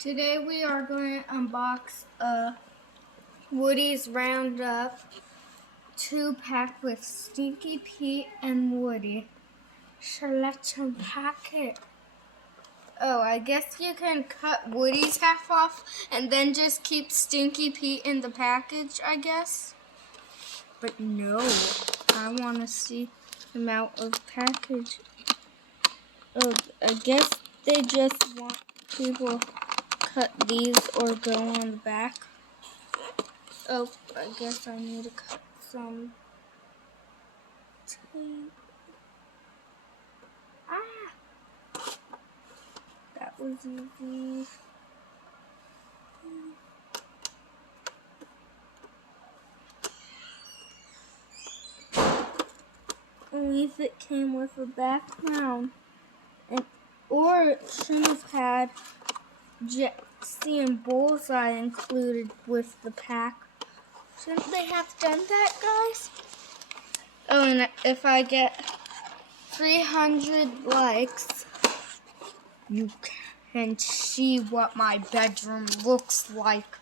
Today we are going to unbox Woody's Roundup 2-pack with Stinky Pete and Woody. So let's unpack it. Oh, I guess you can cut Woody's half off and then just keep Stinky Pete in the package, I guess. But no, I want to see him out of package. Oh, I guess they just want people cut these or go on the back. Oh, I guess I need to cut some tape. Ah! That was easy. Only if it came with a background. Or it should have had Jesse and Bullseye included with the pack. Shouldn't they have done that, guys? Oh, and if I get 300 likes, you can see what my bedroom looks like.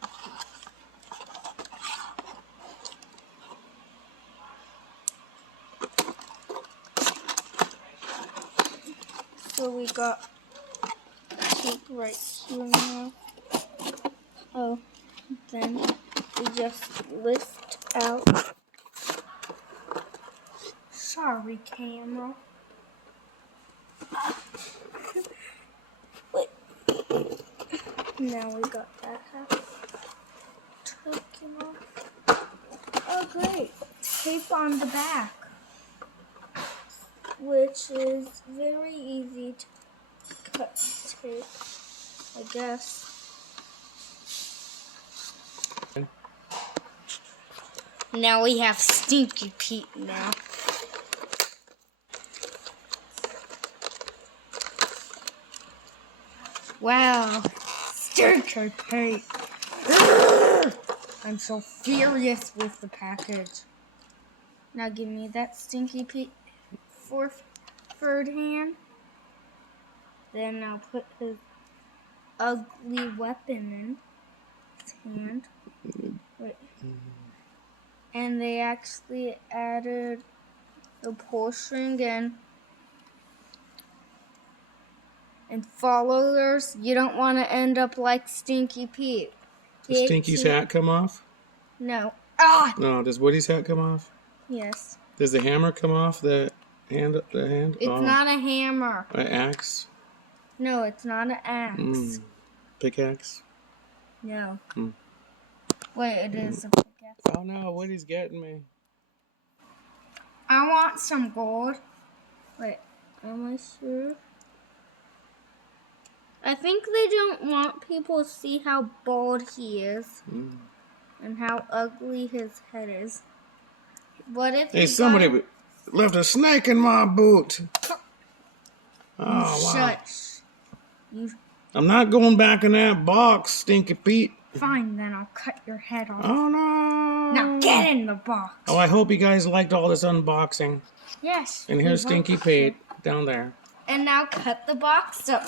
So we got tape right here now. Oh, then we just lift out. Sorry, camera. Wait. Now we got that half taken off. Oh, great. Tape on the back, which is very easy to cut tape, I guess. Now we have Stinky Pete now. Wow, Stinky Pete. I'm so furious with the package. Now give me that Stinky Pete third hand. Then I'll put his ugly weapon in his hand. Wait. And they actually added the pull string and followers. You don't want to end up like Stinky Pete. Does Stinky's hat come off? No. Ah! No. Does Woody's hat come off? Yes. Does the hammer come off the hand? It's not a hammer. An axe? No, it's not an axe. Pickaxe? No. Wait, it is a pickaxe. Oh no, Woody's getting me. I want some gold. Wait, am I sure? I think they don't want people to see how bald he is and how ugly his head is. What if somebody left a snake in my boot. Oh, wow. Shush. I'm not going back in that box, Stinky Pete. Fine, then I'll cut your head off. Oh, no. Now get in the box. Oh, I hope you guys liked all this unboxing. Yes. And here's Stinky Pete down there. And now cut the box up.